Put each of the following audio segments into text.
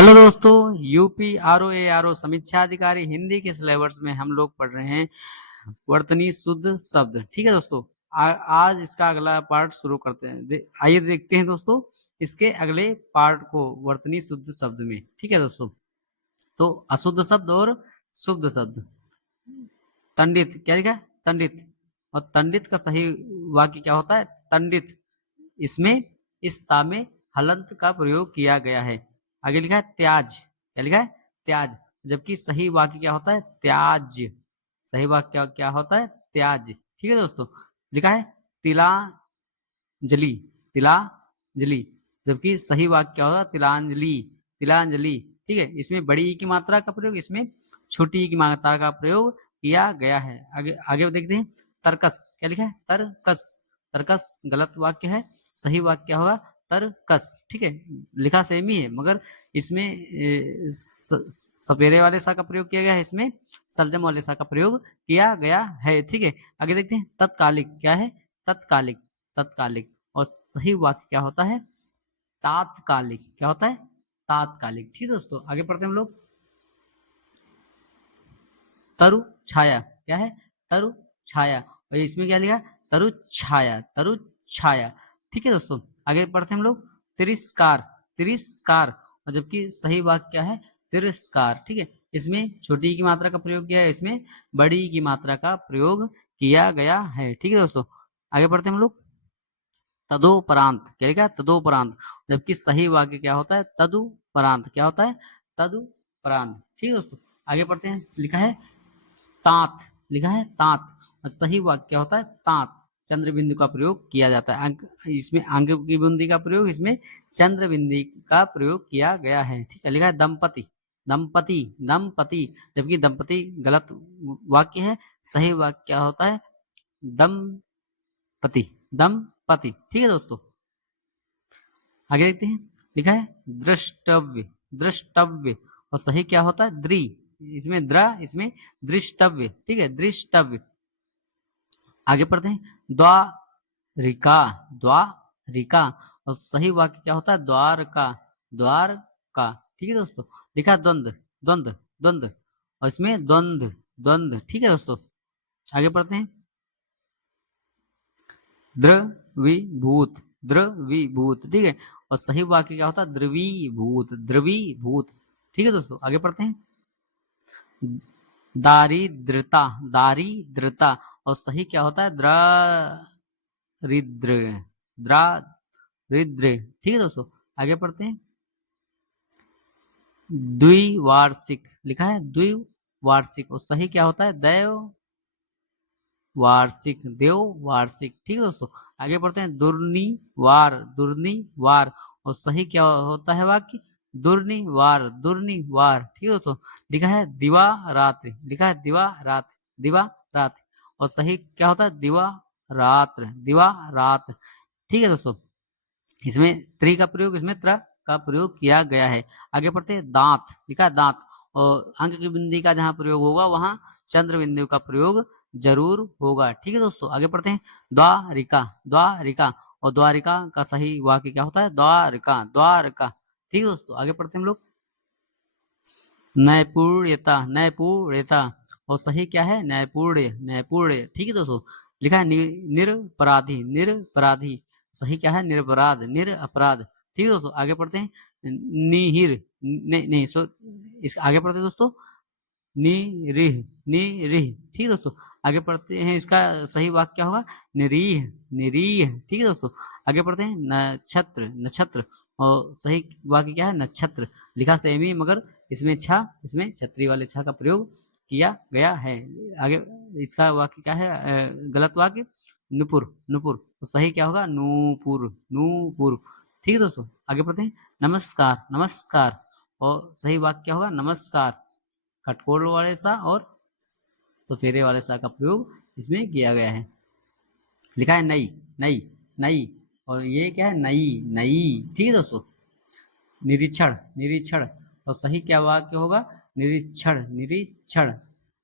Hello दोस्तों, UP R O समीक्षा अधिकारी हिंदी के सिलेबस में हम लोग पढ़ रहे हैं वर्तनी शुद्ध शब्द। ठीक है दोस्तों, आज इसका अगला पार्ट शुरू करते हैं। आइए देखते हैं दोस्तों इसके अगले पार्ट को वर्तनी शुद्ध शब्द में। ठीक है दोस्तों, तो अशुद्ध शब्द और शुद्ध शब्द। तंडित क्या लिखा है? तंडित। और तंडित का सही वाक्य क्या होता है? तंडित। इसमें इस ता में हलंत का प्रयोग किया गया है। आगे लिखा है त्याज। क्या लिखा है? त्याज। जबकि सही वाक्य क्या होता है? त्याज। सही वाक्य क्या होता है? त्याज। ठीक है दोस्तों, लिखा है तिलांजलि। तिलांजलि। जबकि सही वाक्य क्या होगा? तिलांजलि। तिलांजलि। ठीक है, इसमें बड़ी ई की मात्रा का प्रयोग, इसमें छोटी ई की मात्रा का प्रयोग किया गया है। आगे आगे देखते हैं। तर्कस। क्या लिखा है? तर्कस। तर्कस गलत वाक्य है। सही वाक्य क्या होगा? तर्कस। ठीक है, लिखा सेम ही है मगर इसमें सपेरे वाले सा का प्रयोग किया गया है, इसमें सलजम वाले सा का प्रयोग किया गया है। ठीक है, आगे देखते हैं। तत्कालिक। क्या है? तत्कालिक। तत्कालिक। और सही वाक्य क्या होता है? तात्कालिक। क्या होता है? तात्कालिक। ठीक है दोस्तों, आगे पढ़ते हैं हम लोग। तरु छाया। क्या है? तरु छाया। और इसमें क्या लिखा? तरु छाया। तरु छाया। ठीक है दोस्तों, आगे पढ़ते हैं हम लोग। तिरस्कार। तिरस्कार। और जबकि सही वाक्य क्या है? तिरस्कार। ठीक है, इसमें छोटी की मात्रा का प्रयोग किया है, इसमें बड़ी की मात्रा का प्रयोग किया गया है। ठीक है दोस्तों, आगे पढ़ते हैं हम लोग। तदोपरांत। क्या लिखा है? तदोपरांत। जबकि सही वाक्य क्या होता है? तदुपरांत। क्या होता है? तदुपरांत। ठीक है दोस्तों, आगे पढ़ते हैं। लिखा है तात। लिखा है तात। और सही वाक्य क्या होता है? तात। चंद्र बिंदु का प्रयोग किया जाता है। अंक, इसमें अंक की बिंदी का प्रयोग, इसमें चंद्र बिंदी का प्रयोग किया गया है। ठीक है, लिखा है दंपति। दंपति। दंपति। जबकि दंपति गलत वाक्य है। सही वाक्य क्या होता है? दंपति। दंपति। ठीक है दोस्तों, आगे देखते हैं। लिखा है दृष्टव्य। दृष्टव्य। और सही क्या होता है? द्रि। इसमें द्र, इसमें दृष्टव्य। ठीक है, दृष्टव्य। आगे पढ़ते हैं। द्वारिका। द्वारिका। और सही वाक्य क्या होता है? द्वारका। द्वारका। ठीक है दोस्तों, लिखा द्वंद्व। द्वंद्व। द्वंद्व। और इसमें द्वंद्व। द्वंद्व। ठीक है दोस्तों, आगे पढ़ते हैं। द्रवीभूत। द्रवीभूत। ठीक है, और सही वाक्य क्या होता है? द्रवीभूत। द्रवीभूत। ठीक है दोस्तों, आगे पढ़ते हैं। दारिद्रता। दारिद्रता। और सही क्या होता है? द्रारिद्र। द्रारिद्र। ठीक है दोस्तों, आगे पढ़ते हैं। द्विवार्षिक। लिखा है द्विवार्षिक। और सही क्या होता है? दैव वार्षिक। देव वार्षिक। ठीक है दोस्तों, आगे पढ़ते हैं। दुर्निवार। दुर्निवार। और सही क्या होता है वाक्य? दुर्निवार। दुर्निवार। ठीक है दोस्तों, लिखा है दिवा रात्रि। लिखा है दिवा रात्रि। दिवा रात्रि। और सही क्या होता है? दिवा रात्र। दिवा रात्र। ठीक है दोस्तों, इसमें त्रि का प्रयोग, इसमें त्र का प्रयोग किया गया है। आगे पढ़ते हैं। दांत। लिखा है दांत। और अंक की बिंदी का जहां प्रयोग होगा वहां चंद्र बिंदु का प्रयोग जरूर होगा। ठीक है दोस्तों, आगे पढ़ते हैं। द्वारिका। द्वारिका। और द्वारिका का सही वाक्य क्या होता है? द्वारका। द्वारका। ठीक है दोस्तों, आगे पढ़ते हैं हम लोग। नैपुण्यता। नैपुण्यता। और सही क्या है? नैपुण्य। नैपुण्य। ठीक है दोस्तों, लिखा है निरपराधी। निरपराधी। सही क्या है? निरपराध। निरपराध। ठीक है दोस्तों, आगे पढ़ते हैं। निहिर। नहीं नहीं, इस आगे पढ़ते हैं दोस्तों। निरीह। निरीह। ठीक है दोस्तों, आगे पढ़ते हैं। इसका सही वाक्य क्या होगा? निरीह। निरीह। ठीक है दोस्तों, आगे पढ़ते हैं। नक्षत्र। नक्षत्र। और सही वाक्य क्या है? नक्षत्र। लिखा सेम ही मगर इसमें छा, इसमें छतरी वाले छा का प्रयोग किया गया है। आगे इसका वाक्य क्या है? गलत वाक्य नुपुर। नुपुर। तो सही क्या होगा? नूपुर। नूपुर। ठीक है दोस्तों, आगे पढ़ते हैं। नमस्कार। नमस्कार। और सही वाक्य क्या होगा? नमस्कार। खटकोल वाले सा और सफेरे वाले सा का प्रयोग इसमें किया गया है। लिखा है नई। नई। नई। और ये क्या है? नई। नई। ठीक है दोस्तों, निरीक्षण। निरीक्षण। और सही क्या वाक्य होगा? निरीक्षण। निरीक्षण।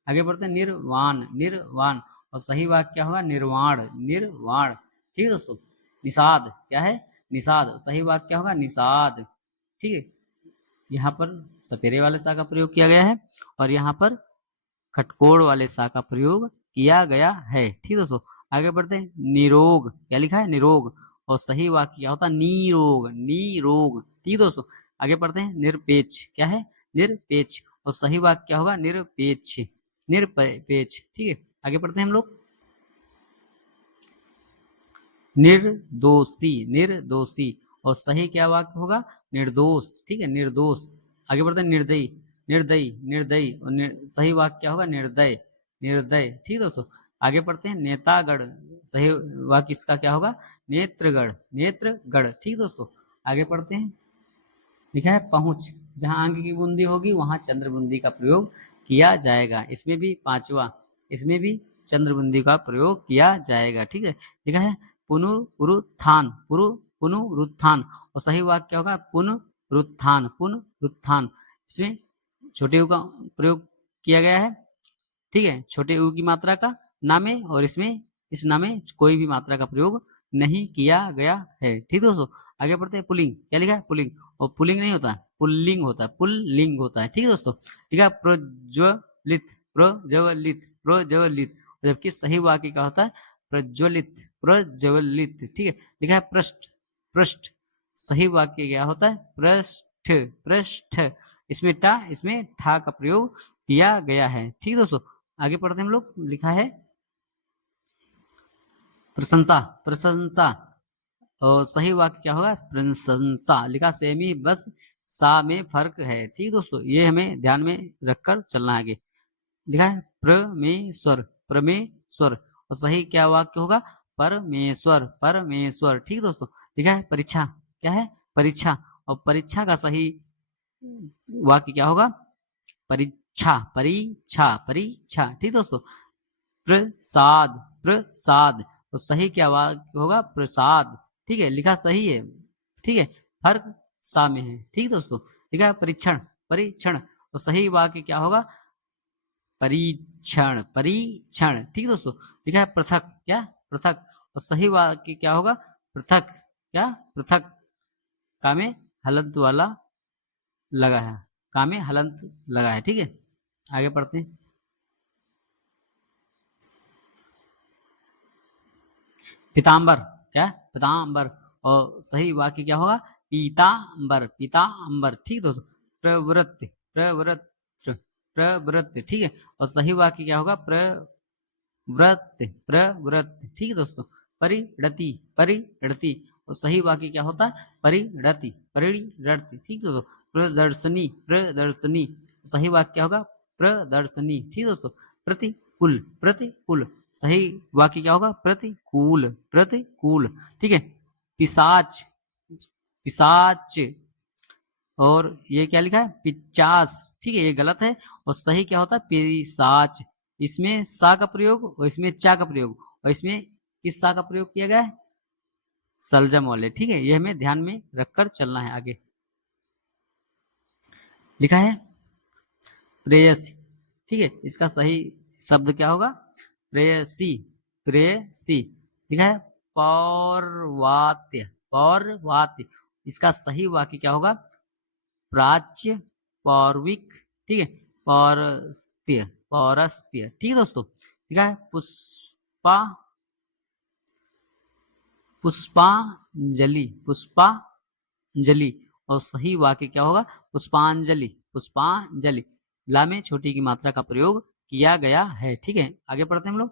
आगे बढ़ते हैं। निर्वाण। निर्वाण। और सही वाक्य क्या होगा? निर्वाण। निर्वाण। ठीक है दोस्तों, निषाद। क्या है? निषाद। सही वाक्य क्या होगा? निषाद। ठीक है, यहाँ पर सपेरे वाले सा का प्रयोग किया गया है और यहाँ पर खटकोड़ वाले सा का प्रयोग किया गया है। ठीक दोस्तों, आगे बढ़ते हैं। निरोग, क्या लिखा है? निरोग। और सही वाक्य क्या होता है? निरोग, निरोग। ठीक दोस्तों, आगे बढ़ते हैं। निरपेक्ष, क्या है? निरपेक्ष। और सही वाक्य क्या होगा? निरपेक्ष, निरपेक्ष। ठीक है, आगे बढ़ते हैं हम लोग। निर्दोषी, निर्दोषी। और सही क्या वाक्य होगा? निर्दोष। ठीक है, निर्दोष। आगे बढ़ते हैं। निर्दयी, निर्दयी, निर्दयी। और सही वाक्य क्या होगा? निर्दय, निर्दय। ठीक है दोस्तों, आगे बढ़ते हैं। नेतागढ़, सही वाक्य इसका क्या होगा? नेत्रगढ़, नेत्रगढ़। ठीक दोस्तों, आगे बढ़ते हैं। लिखा है पहुंच, जहां आंग की बूंदी होगी वहां चंद्र बूंदी का प्रयोग किया जाएगा। इसमें भी पांचवा, इसमें भी चंद्र बूंदी का प्रयोग किया जाएगा। ठीक है, लिखा है पुनरुत्थान, पुनरुत्थान। और सही वाक्य क्या होगा? पुनरुत्थान, पुनरुत्थान। इसमें छोटे यू का प्रयोग किया गया है। ठीक है, छोटे यू की मात्रा का नामे, और इसमें इस नामे कोई भी मात्रा का प्रयोग नहीं किया गया है। ठीक दोस्तों, आगे बढ़ते हैं। पुल्लिंग, क्या लिखा है? पुल्लिंग। और पुल्लिंग नहीं होता है, पुल्लिंग होता है, पुल्लिंग होता है। ठीक है दोस्तों, ठीक है। प्रज्वलित, प्रज्वलित, प्रज्वलित। जबकि सही वाक्य क्या होता है? प्रज्वलित, प्रज्वलित। ठीक है, लिखा है पृष्ठ, पृष्ठ। सही वाक्य क्या होता है? पृष्ठ, पृष्ठ। इसमें टा, इसमें ठा का प्रयोग किया गया है। ठीक है दोस्तों, आगे पढ़ते हैं हम लोग। लिखा है प्रशंसा, प्रशंसा। और सही वाक्य क्या होगा? प्रशंसा। लिखा सेमी बस सा में फर्क है। ठीक दोस्तों, ये हमें ध्यान में रखकर चलना है आगे। लिखा है परमेश्वर, परमेश्वर। और सही क्या वाक्य होगा? परमेश्वर, परमेश्वर। ठीक दोस्तों, लिखा है परीक्षा, क्या है? परीक्षा। और परीक्षा का सही वाक्य क्या होगा? परीक्षा, परीक्षा, परीक्षा। ठीक दोस्तों, प्रसाद, प्रसाद। तो सही क्या वाक्य होगा? प्रसाद। ठीक है, लिखा सही है। ठीक है, फर्क सा में है। ठीक दोस्तों, लिखा है परीक्षण, परीक्षण। तो सही वाक्य क्या होगा? परीक्षण, परीक्षण। ठीक दोस्तों, लिखा है पृथक, क्या? पृथक। और सही वाक्य क्या होगा? पृथक, क्या? पृथक। कामे हलंत वाला लगा है, कामे हलंत लगा है। ठीक है, आगे पढ़ते हैं। पीताम्बर, क्या? पीताम्बर। और सही वाक्य क्या होगा? पीताम्बर, पीताम्बर। ठीक दोस्तों, प्रवृत्ति, प्रवृत्त, प्रवृत्त। ठीक है, और सही वाक्य क्या होगा? प्रवृत्त, प्रवृत्त। ठीक है दोस्तों, परिणति, परिणति। और सही वाक्य क्या होता है? परिणति, परिणति। ठीक दोस्तों, प्रदर्शनी, प्रदर्शनी। सही वाक्य क्या होगा? प्रदर्शनी। ठीक दोस्तों, प्रतिकूल, प्रतिकूल। सही वाक्य क्या होगा? प्रतिकूल, प्रतिकूल। ठीक है, पिशाच, पिशाच। और ये क्या लिखा है? पिचास। ठीक है, ये गलत है। और सही क्या होता है? पिशाच। इसमें सा का प्रयोग और इसमें चा का प्रयोग, और इसमें किस सा का प्रयोग किया गया है? सलजम वाले। ठीक है, ये हमें ध्यान में रखकर चलना है आगे। लिखा है प्रेयसी। ठीक है, इसका सही शब्द क्या होगा? प्रेयसी, प्रेयसी। लिखा है पौर्वात्य, पौर्वात्य। इसका सही वाक्य क्या होगा? प्राच्य, पौर्विक। ठीक है, पौरस्त्य, पौरस्त्य। ठीक है दोस्तों, ठीक है। पुष्पा, पुष्पांजलि, पुष्पांजलि। और सही वाक्य क्या होगा? पुष्पांजलि, पुष्पांजलि। ला में छोटी की मात्रा का प्रयोग किया गया है। ठीक है, आगे पढ़ते हैं हम लोग।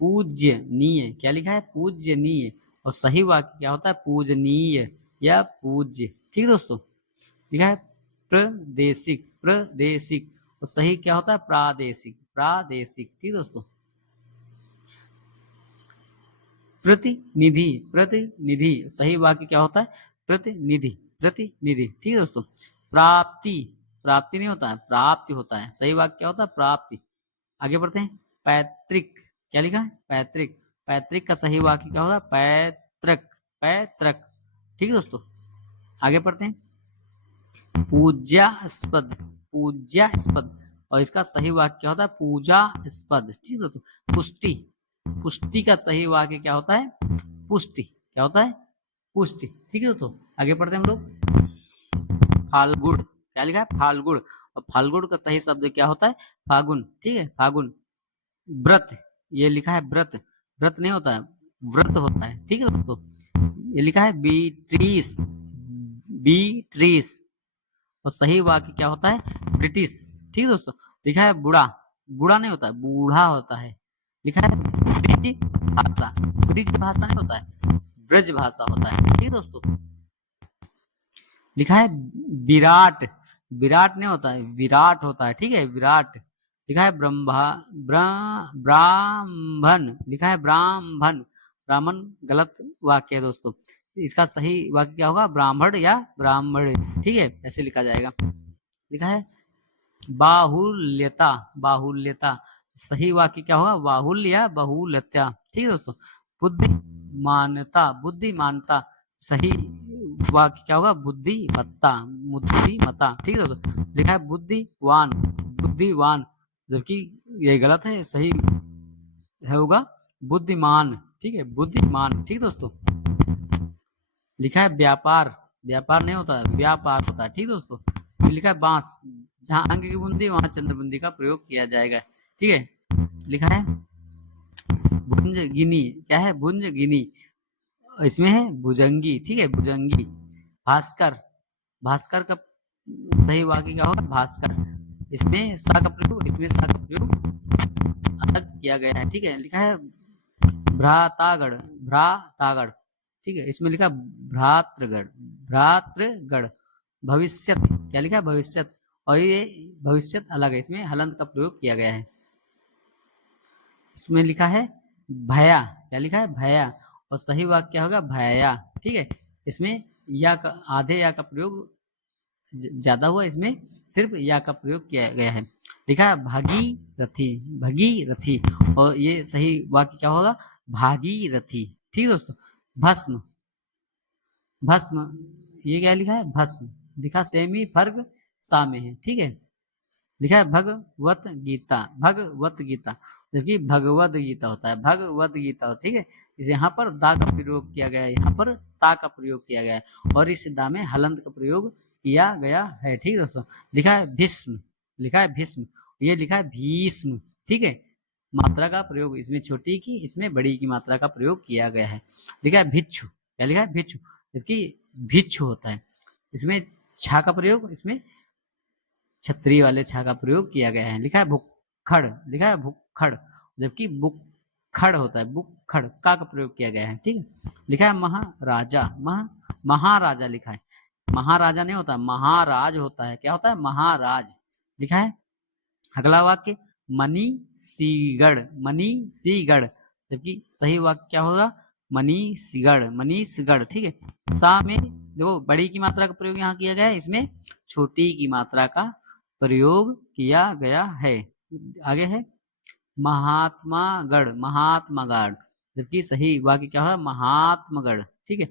पूज्यनीय, क्या लिखा है? पूज्यनीय। और सही वाक्य क्या होता है? पूजनीय या पूज्य। ठीक है दोस्तों, लिखा है प्रादेशिक, प्रादेशिक। और सही क्या होता है? प्रादेशिक, प्रादेशिक। ठीक दोस्तों, प्रतिनिधि, प्रतिनिधि। सही वाक्य क्या होता है? प्रतिनिधि, प्रतिनिधि। ठीक है दोस्तों, प्राप्ति, प्राप्ति नहीं होता है, प्राप्ति होता है। सही वाक्य क्या होता है? प्राप्ति। आगे बढ़ते हैं। पैतृक, क्या लिखा है? पैतृक। पैतृक का सही वाक्य क्या होगा? पैतृक, पैतृक। ठीक है दोस्तों, आगे बढ़ते हैं। पूज्यास्पद, पूज्यास्पद। और इसका सही वाक्य क्या होता है? पूजास्पद। ठीक है दोस्तों, पुष्टि, पुष्टि का सही वाक्य क्या होता है? पुष्टि। क्या होता है? पुष्टि। ठीक है दोस्तों, आगे पढ़ते हैं हम लोग। फाल्गुन, क्या लिखा है फाल्गुन, और फाल्गुन का सही शब्द क्या होता है फागुन, ठीक है फागुन। व्रत, ये लिखा है व्रत, व्रत नहीं होता है व्रत होता है, ठीक है दोस्तों। ये लिखा है बीट्रीस, बीट्रीस, और सही वाक्य क्या होता है ब्रिटिश, ठीक है दोस्तों। लिखा है बूढ़ा, बूढ़ा नहीं होता है बूढ़ा होता है। लिखा है ब्रिज भाषा, ब्रिज भाषा नहीं होता है ब्रज भाषा होता है, ठीक है दोस्तों। लिखा है विराट, विराट नहीं होता है विराट होता है, ठीक है विराट। लिखा है ब्राह्मण, लिखा है ब्राह्मण, ब्राह्मण गलत वाक्य है दोस्तों, इसका सही वाक्य क्या होगा ब्राह्मण या ब्राह्मण, ठीक है ऐसे लिखा जाएगा। लिखा है बाहुल्यता, बाहुल्यता, सही वाक्य क्या होगा बाहुल्य या बहुल्यता, ठीक है दोस्तों। बुद्धिमानता, बुद्धिमानता, सही वाक्य क्या होगा बुद्धिमत्ता, बुद्धिमत्ता, ठीक है दोस्तों। लिखा है बुद्धिवान, बुद्धिवान, जबकि ये गलत है, सही है होगा बुद्धिमान, ठीक है बुद्धिमान, ठीक दोस्तों। लिखा है व्यापार, व्यापार नहीं होता है व्यापार होता है, ठीक दोस्तों। लिखा है बांस, जहां अंग की बुंदी वहां चंद्रबुंदी का प्रयोग किया जाएगा, ठीक है। लिखा है भुंजगिनी, क्या है भुंजगिनी, इसमें है भुजंगी, ठीक है भुजंगी। भास्कर, भास्कर का सही वाक्य क्या होगा भास्कर, इसमें सा का प्रयोग, इसमें सा का प्रयोग अलग किया गया है, ठीक है। लिखा है भ्रातागढ़, भ्रातागढ़, ठीक है इसमें लिखा भ्रातृगढ़, भ्रातृगढ़। भविष्यत, क्या लिखा है भविष्यत, और ये भविष्यत अलग है, इसमें हलंत का प्रयोग किया गया है। इसमें लिखा है भया, क्या लिखा है भया, और सही वाक्य क्या होगा भया, ठीक है। इसमें या का आधे या का प्रयोग ज्यादा हुआ, इसमें सिर्फ या का प्रयोग किया गया है। लिखा है भागीरथी, भगीरथी, और ये सही वाक्य क्या होगा भागीरथी, ठीक है दोस्तों। भस्म, भस्म, ये क्या लिखा है भस्म, लिखा सेमी फर्क सा में है, ठीक है। लिखा है भगवत गीता, भगवत गीता, जबकि भगवत गीता होता है भगवत गीता, ठीक है। इस यहाँ पर दा का प्रयोग किया गया है, यहाँ पर ता का प्रयोग किया गया है, और इस दा में हलंत का प्रयोग किया गया है, ठीक है दोस्तों। लिखा है भीष्म, लिखा है भीष्म, ये लिखा है भीष्म, ठीक है। मात्रा का प्रयोग इसमें छोटी की, इसमें बड़ी की मात्रा का प्रयोग किया गया है। लिखा है भिक्षु, क्या लिखा है भिक्षु, जबकि भिक्षु होता है, इसमें छा का प्रयोग, इसमें छतरी वाले छा का प्रयोग किया गया है। लिखा है भुक्खड़, लिखा है भुक्खड़, जबकि बुक्खड़ होता है बुक्खड़, का प्रयोग किया गया है, ठीक है। लिखा है महाराजा, महाराजा, लिखा है महाराजा नहीं होता महाराज होता है, क्या होता है महाराज। लिखा है अगला वाक्य मनीषीगढ़, मनीषीगढ़, जबकि सही वाक्य क्या होगा मनीषगढ़, मनीषगढ़, ठीक है। सा में देखो बड़ी की मात्रा का प्रयोग यहाँ किया गया है, इसमें छोटी की मात्रा का प्रयोग किया गया है। आगे है महात्मागढ़, महात्मागढ़, जबकि सही वाक्य क्या है महात्मागढ़, ठीक है।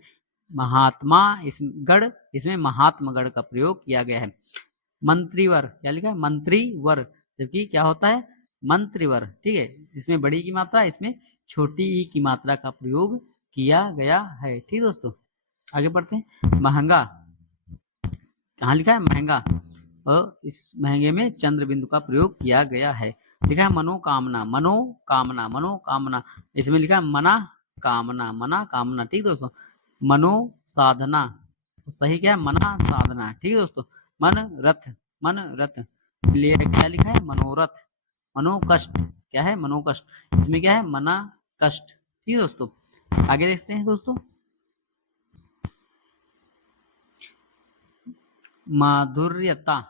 महात्मा इस गढ़, इसमें महात्मागढ़ का प्रयोग किया गया है। मंत्रीवर, क्या लिखा है मंत्रीवर, जबकि क्या होता है मंत्रीवर, ठीक है। इसमें बड़ी की मात्रा, इसमें छोटी ई की मात्रा का प्रयोग किया गया है, ठीक दोस्तों। आगे बढ़ते हैं। महंगा, कहाँ लिखा है महंगा, और इस महंगे में चंद्र बिंदु का प्रयोग किया गया है। लिखा है मनोकामना, मनोकामना, मनोकामना, इसमें लिखा है मना कामना, मना कामना, ठीक दोस्तों। मनो साधना, सही क्या है मना साधना, ठीक है दोस्तों। मन रथ, मन रथ, क्या लिखा है मनोरथ। मनोकष्ट, क्या है मनोकष्ट, इसमें क्या है मना कष्ट, ठीक है दोस्तों। आगे देखते हैं दोस्तों। माधुर्यता,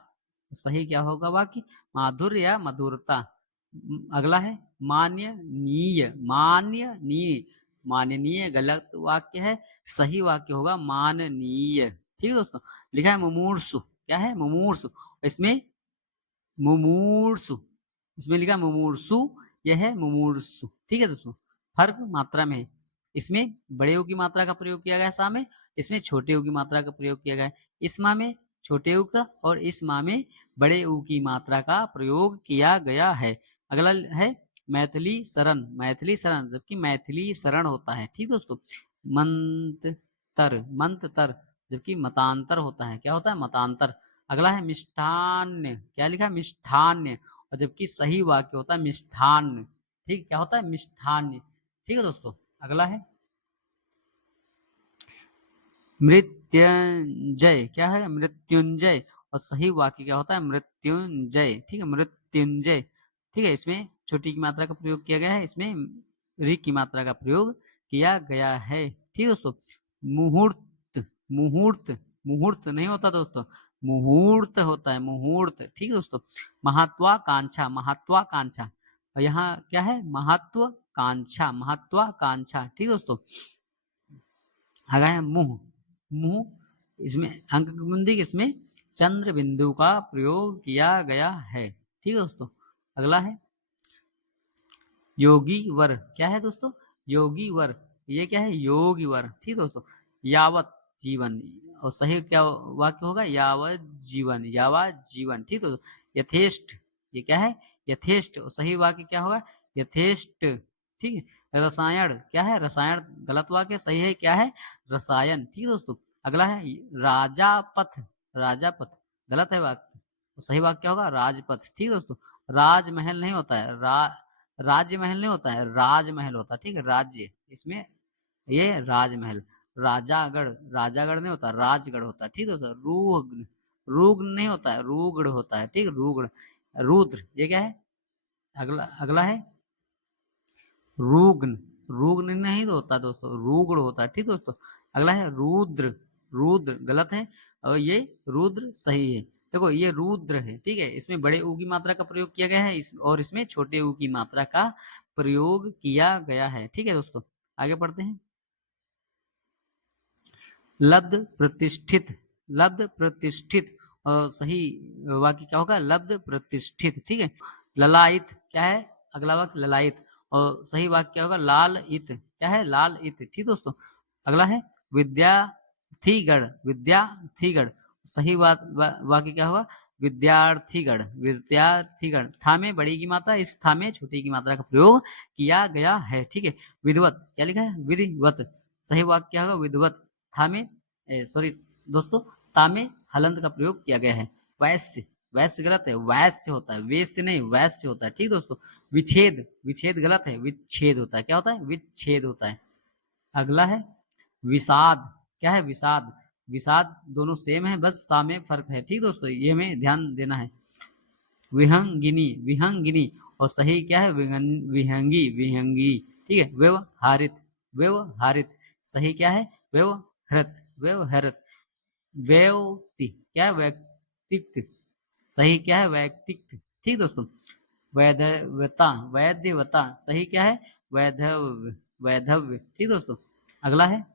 सही क्या होगा वाक्य माधुर्य या मधुरता। अगला है मान्यनीय, मान्यनीय, माननीय गलत वाक्य है, सही वाक्य होगा माननीय, ठीक है दोस्तों। लिखा है मुमूर्षु, क्या है मुमूर्षु, इसमें मुमूर्षु, इसमें लिखा है मुमूर्षु, यह है मुमूर्षु, ठीक है दोस्तों। फर्क मात्रा में है, इसमें बड़े ऊ की मात्रा का प्रयोग किया गया सा में, इसमें छोटे ऊ की मात्रा का प्रयोग किया गया। इस माह में छोटे ऊ का और इस माह में बड़े ऊ की मात्रा का प्रयोग किया गया है। अगला है मैथिली शरण, मैथिली शरण, जबकि मैथिली शरण होता है, ठीक दोस्तों। मंतर, मंतर, जबकि मतांतर होता है, क्या होता है मतांतर। अगला है मिष्ठान्य, क्या लिखा है मिष्ठान्य, और जबकि सही वाक्य होता है मिष्ठान्य, ठीक, क्या होता है मिष्ठान्य, ठीक है दोस्तों। अगला है मृत्युंजय, क्या है मृत्युंजय, और सही वाक्य क्या होता है मृत्युंजय, ठीक है मृत्युंजय, ठीक है। इसमें छोटी की मात्रा का प्रयोग किया गया है, इसमें री की मात्रा का प्रयोग किया गया है, ठीक है दोस्तों। मुहूर्त, मुहूर्त, मुहूर्त नहीं होता दोस्तों, मुहूर्त होता है मुहूर्त, ठीक है दोस्तों। महत्वाकांक्षा, महत्वाकांक्षा, और यहाँ क्या है महत्वाकांक्षा, महत्वाकांक्षा, ठीक है दोस्तों। आगे है मुंह, मुंह, इसमें अंक बिंदी, इसमें चंद्र बिंदु का प्रयोग किया गया है, ठीक है दोस्तों। अगला है योगी वर, क्या है दोस्तों योगी वर, ये क्या है योगी वर, ठीक है दोस्तों। यावत जीवन, और सही क्या वाक्य होगा यावत जीवन, यावत जीवन, ठीक है दोस्तों। यथेष्ट, ये क्या है यथेष्ट, और सही वाक्य क्या होगा यथेष्ट, ठीक है। रसायन, क्या है रसायन, गलत वाक्य, सही है क्या है रसायन, ठीक है दोस्तों। अगला है राजापथ, राजापथ, गलत है वाक्य, सही वाक्य क्या होगा राजपथ, ठीक है दोस्तों। राजमहल नहीं होता है, राज्य महल नहीं होता है, राजमहल होता है, ठीक है राज्य, इसमें ये राजमहल। राजागढ़, राजागढ़ नहीं होता राजगढ़ होता है, ठीक है दोस्तों। रूग्ण, रूग्ण नहीं होता है रूगढ़ होता है, ठीक है रूगढ़। रुद्र, ये क्या है अगला, अगला है रुग्ण, रुग्ण नहीं होता दोस्तों रुग्ण होता है, ठीक दोस्तों। अगला है रुद्र, रुद्र गलत है, और ये रुद्र सही है। देखो ये रुद्र है, ठीक है, इसमें बड़े ऊ की मात्रा का प्रयोग किया गया है, और इसमें छोटे ऊ की मात्रा का प्रयोग किया गया है, ठीक है दोस्तों। आगे पढ़ते हैं। लब्ध प्रतिष्ठित, लब्ध प्रतिष्ठित, और सही वाक्य क्या होगा लब्ध प्रतिष्ठित, ठीक है। ललायित, क्या है अगला वाक्य ललायित, और सही वाक्य क्या होगा लाल इत, क्या है लाल इत, ठीक दोस्तों। अगला है विद्यार्थीगढ़, विद्यार्थीगढ़, सही वाक्य क्या होगा विद्यार्थीगढ़, विद्यार्थीगढ़। था में बड़ी की मात्रा, इस था में छोटी की मात्रा का प्रयोग किया गया है, ठीक है। विधिवत, क्या लिखा है विधिवत, सही वाक्य क्या होगा विधिवत। था में सॉरी दोस्तों, ता में हलंत का प्रयोग किया गया है। वैश्य, वैश्य गलत है, वैश्य होता है, वैश्य नहीं वैश्य होता है, ठीक दोस्तों। विच्छेद, विच्छेद गलत है, विच्छेद होता है, क्या होता है विच्छेद होता है। अगला है विषाद, क्या है विषाद, विषाद दोनों सेम है, बस सा में फर्क है, ठीक दोस्तों, ये हमें ध्यान देना है। विहंगिनी, विहंगिनी, और सही क्या है विहंगी, विहंगी, ठीक है। व्यवहारित, व्यवहारित, सही क्या है व्यवहृत, व्यवहृत। व्यक्ति, क्या है व्यक्तित्व, सही क्या है व्यक्तित्व, ठीक दोस्तों। वैधव्यता, वैधव्यता, सही क्या है वैधव्य, वैधव्य, ठीक दोस्तों। अगला है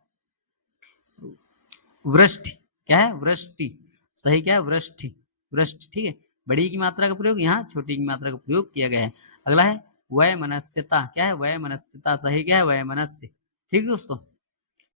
वृष्टि, क्या है वृष्टि, सही क्या है वृष्टि, वृष्टि, ठीक है। बड़ी की मात्रा का प्रयोग यहाँ छोटी की मात्रा का प्रयोग किया गया है। अगला है वैमनस्यता, क्या है वैमनस्यता, सही क्या है वैमनस्य, ठीक है दोस्तों।